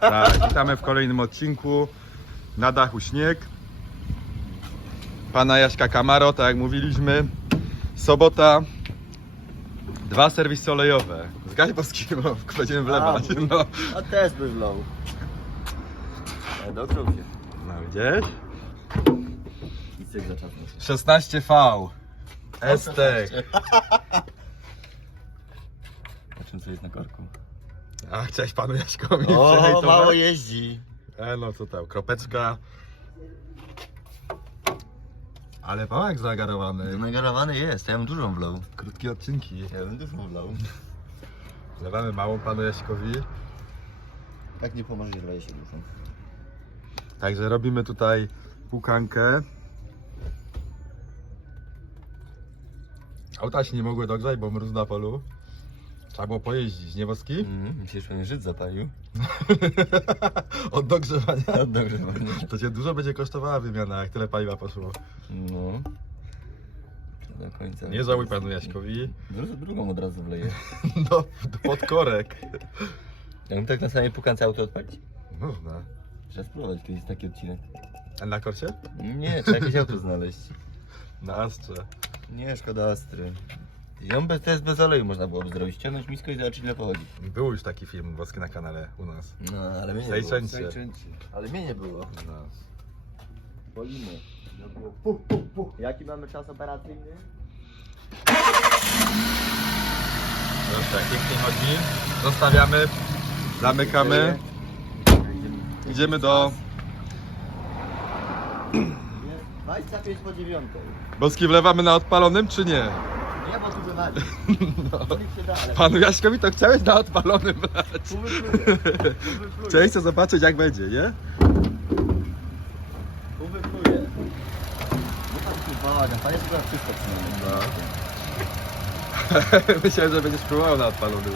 Tak, witamy w kolejnym odcinku. Na dachu śnieg. Pana Jaśka Kamaro, tak jak mówiliśmy. Sobota. Dwa serwisy olejowe. Z Gajbowskiego będziemy wlewać. A, No, A też by wlał. Dotknął się. no widzisz? I cyk zaczapnął. 16V. Estek. A czym co jest na korku? A chciałeś panu Jaśkowi O, przehejtować? mało jeździ. E, no co tam, kropeczka. Ale pałek zagarowany. Nagarowany jest, ja bym dużą wlał. Krótkie odcinki. Ja bym dużą wlał. Wlewamy małą panu Jaśkowi. Tak nie pomoże, że wleje się dużą. Także robimy tutaj pukankę. Auta się nie mogły dogrzać, bo mróz na polu. Trzeba było pojeździć, nie woski? Mi się już pewnie Żyd zapalił. Od dogrzewania. Dobrze, no nie. To cię dużo będzie kosztowała wymiana, jak tyle paliwa poszło. No. Do końca. Nie żałuj panu Jaśkowi. Dru- Drugą od razu wleję. No, pod korek. Ja bym tak na samej pukance auto odpalić. Można. Trzeba spróbować kiedyś taki odcinek. A na korcie? Nie, trzeba jakieś auto znaleźć. Na Astrze. Nie, szkoda Astry. Ją bez, to jest bez oleju można byłoby zrobić. Ściągnąć misko i zobaczyć ile pochodzi. Był już taki film woski na kanale u nas. No, ale mnie nie było. Zajczęcie. Ale mnie nie było. No. Bolimy. No było puch, puch, puch. Jaki mamy czas operacyjny? Dobrze, pięknie chodzi. Zostawiamy, zamykamy. Idziemy do... Jest 25 po 9. Boski wlewamy na odpalonym, czy nie? Nie, bo tu wywali. No. Panu Jaśkowi to chciałeś na. Tu wypluje. Chciałeś to zobaczyć jak będzie, nie? Tu wypluje. No tam tu bałagan. Panie chyba wszystko przynajmniej. No. Myślałem, że będziesz próbował na odpalonym.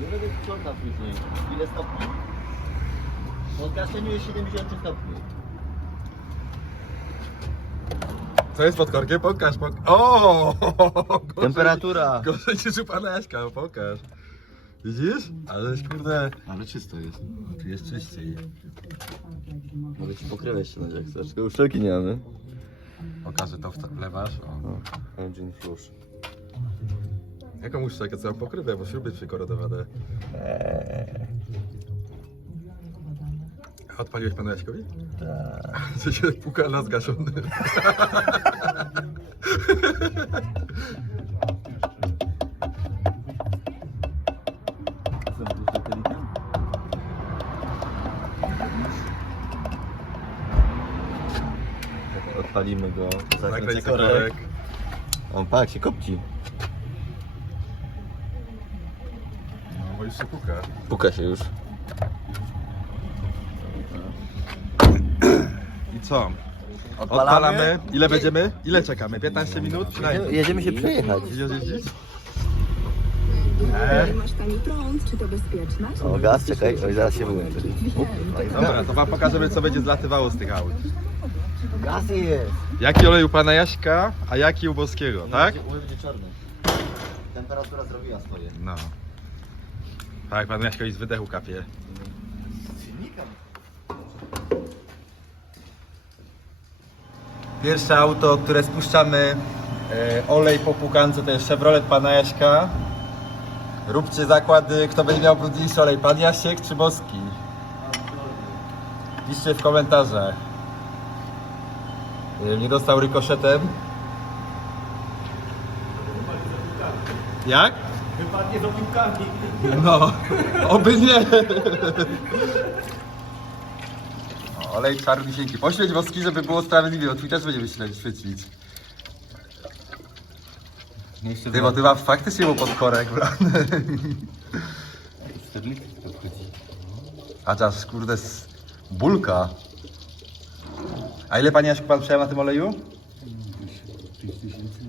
Nie będę sprzątał później. Ile stopni? Po odgaszeniu jest 73 stopni. Co jest pod korkiem? Pokaż, pokaż. O! Gorzej- Temperatura. Gorzej niż u pana Jaśka, no pokaż. Widzisz? Aleś kurde... Ale czysto jest. Tu jest czyściej. Mogę ci pokrywę jeszcze nać jak chcesz. Tylko uszczelki nie mamy. Pokażę to wta- wlewasz. O. Engine flush. Jaką uszczelkę? Co mam pokrywę, bo śruby przykorodowane. Odpaliłeś panu Jaśkowi? Tak. Co się puka na zgaszony. Odpalimy go. Zakręcę korek. On pak się kopci. No, bo już się puka. Puka się już. I co? Odpalamy. Ile będziemy? Ile czekamy? 15 minut? Jedziemy, jedziemy się przejechać. Idziesz jeździć? Jeżeli masz tani prąd, czy to bezpieczne? O, gaz, czekaj, oj, zaraz się wyłączy. Dobra, to wam pokażemy co będzie zlatywało z tych aut. Gaz jest! Jaki olej u pana Jaśka, a jaki u Boskiego, tak? Mój będzie czarny. Temperatura zrobiła swoje. No. Tak, pan Jaśkowi z wydechu kapie. Silnika. Pierwsze auto, które spuszczamy e, olej po pukance to jest Chevrolet pana Jaśka. Róbcie zakłady, kto będzie miał brudniejszy olej, pan Jasiek czy Boski? Piszcie w komentarzach. E, Nie dostał rykoszetem. Jak? Wypadnie do piłkami. No, oby nie. Olej czarnisieńki. Poświeć woski, żeby było sprawiedliwie. O Twój też będzie myśleć, świecić. Ty, bo ty masz faktycznie mu pod korek. A czas, kurde, z bulka. A ile pani Jaśku pan przejechał na tym oleju?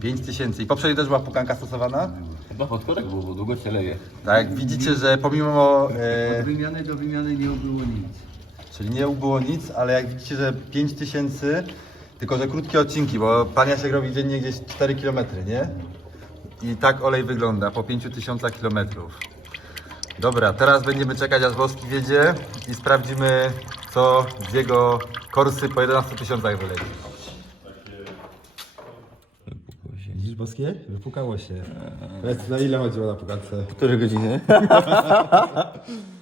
5 tysięcy. I poprzednio też była pukanka stosowana? Chyba pod korek było, bo długo się leje. Tak, widzicie, że pomimo... E, Od wymiany do wymiany nie było nic. Czyli nie było nic, ale jak widzicie, że 5 tysięcy, tylko że krótkie odcinki, bo pan Jasiek robi dziennie gdzieś 4 km, nie? I tak olej wygląda po 5000 kilometrów. Dobra, teraz będziemy czekać aż woski wiedzie i sprawdzimy co z jego korsy po 11 tysiącach wyleci. Widzisz boskie? Wypukało się. Powiedz, na ile chodziło na pukance? Które godziny?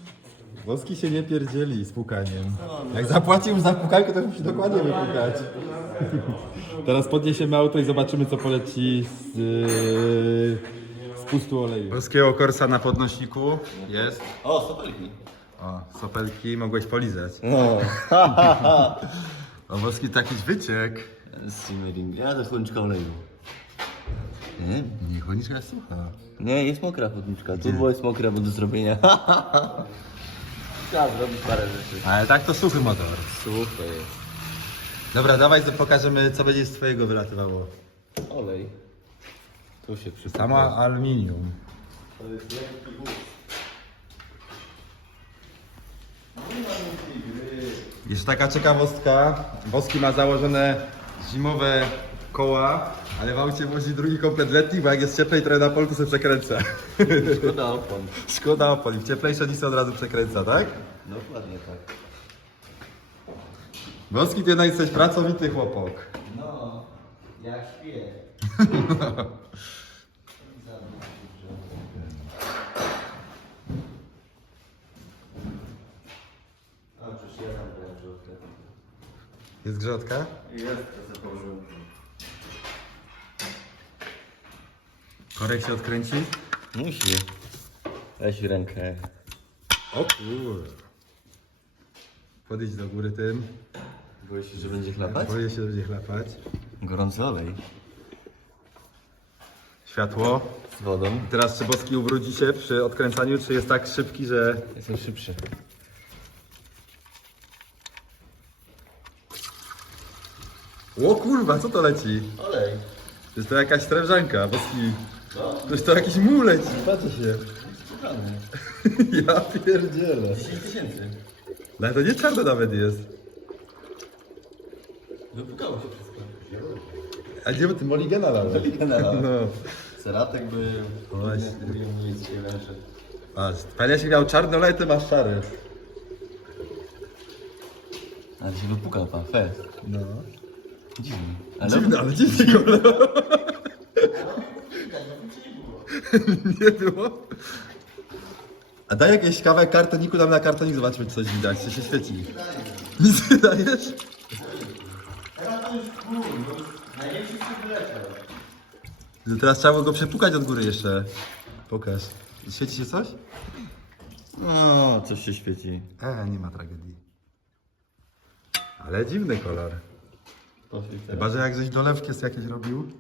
Woski się nie pierdzieli z pukaniem. Jak zapłacił za pukankę, to musi dokładnie wypukać. Teraz podniesiemy auto i zobaczymy, co poleci z, yy, z pustu oleju. Polskiego korsa na podnośniku jest. O, sopelki. O, sopelki mogłeś polizać. No. O, Woski to jakiś wyciek. Simmering. Ja to chłodniczka oleju. Nie? Nie, chłodniczka jest sucha. Nie, jest mokra chłodniczka. Turbo jest mokre, bo do zrobienia. Trzeba zrobić parę rzeczy. Ale tak to suchy motor. Jest. Dobra, dawaj, to pokażemy, co będzie z twojego wylatywało. Olej. Tu się. Samo aluminium. To jest lekki wóz. Jeszcze taka ciekawostka. Woski ma założone zimowe koła, ale w aucie wozi drugi komplet letni, bo jak jest cieplej trochę na polu, to się przekręca. Szkoda opon. Szkoda opon. i w cieplejsze nisy od razu przekręca, tak? Dokładnie tak. Woski, ty jednak jesteś pracowity chłopak. No, jak śpię. A, przecież ja tam byłem żółty. Jest grzotka? Jest, to co Korek się odkręci? Musi. Weź rękę. O kur... Podejdź do góry tym. Boję się, że będzie chlapać? Boję się, że będzie chlapać. Gorący olej. Światło. Z wodą. Teraz czy Boski ubrudzi się przy odkręcaniu, czy jest tak szybki, że... Jestem szybszy. O kurwa, co to leci? Olej. Jest to jakaś strężanka, Boski. To jest to jakiś muł leci, patrzcie się. Ja pierdzielę. 10 tysięcy. No ale to nie czarno nawet jest. Wypukało się wszystko. A gdzie by ty Moligena lał? Moligena lał. No. Seratek był. Właśnie. Się leży. Patrz, pan Jasiek miał czarny olej, ty masz szary. Ale się wypukał pan, fest. No. Dziwny. Ale Dziwny, ale dziwny kolor. Nie było? A daj jakieś kawałek kartoniku, dam na kartonik, zobaczmy czy coś widać, czy się świeci. Nic nie dajesz? No Teraz trzeba było go przepukać od góry jeszcze. Pokaż. Świeci się coś? No, coś się świeci. E, nie ma tragedii. Ale dziwny kolor. Chyba, że jak żeś dolewki z jakieś robił.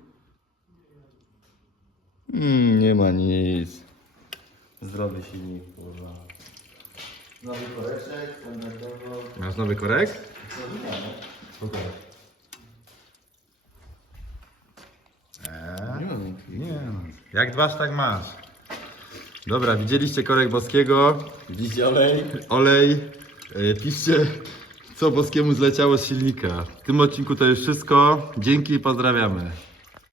Mm, nie ma nic. Zdrowy silnik, kurwa. Nowy koreczek, standardowo. Masz nowy korek? Spokojnie. Nie ma nic. Nie no. Jak dbasz, tak masz. Dobra, widzieliście korek Boskiego, Widzicie olej? olej. E, piszcie, co Boskiemu zleciało z silnika. W tym odcinku to już wszystko. Dzięki i pozdrawiamy.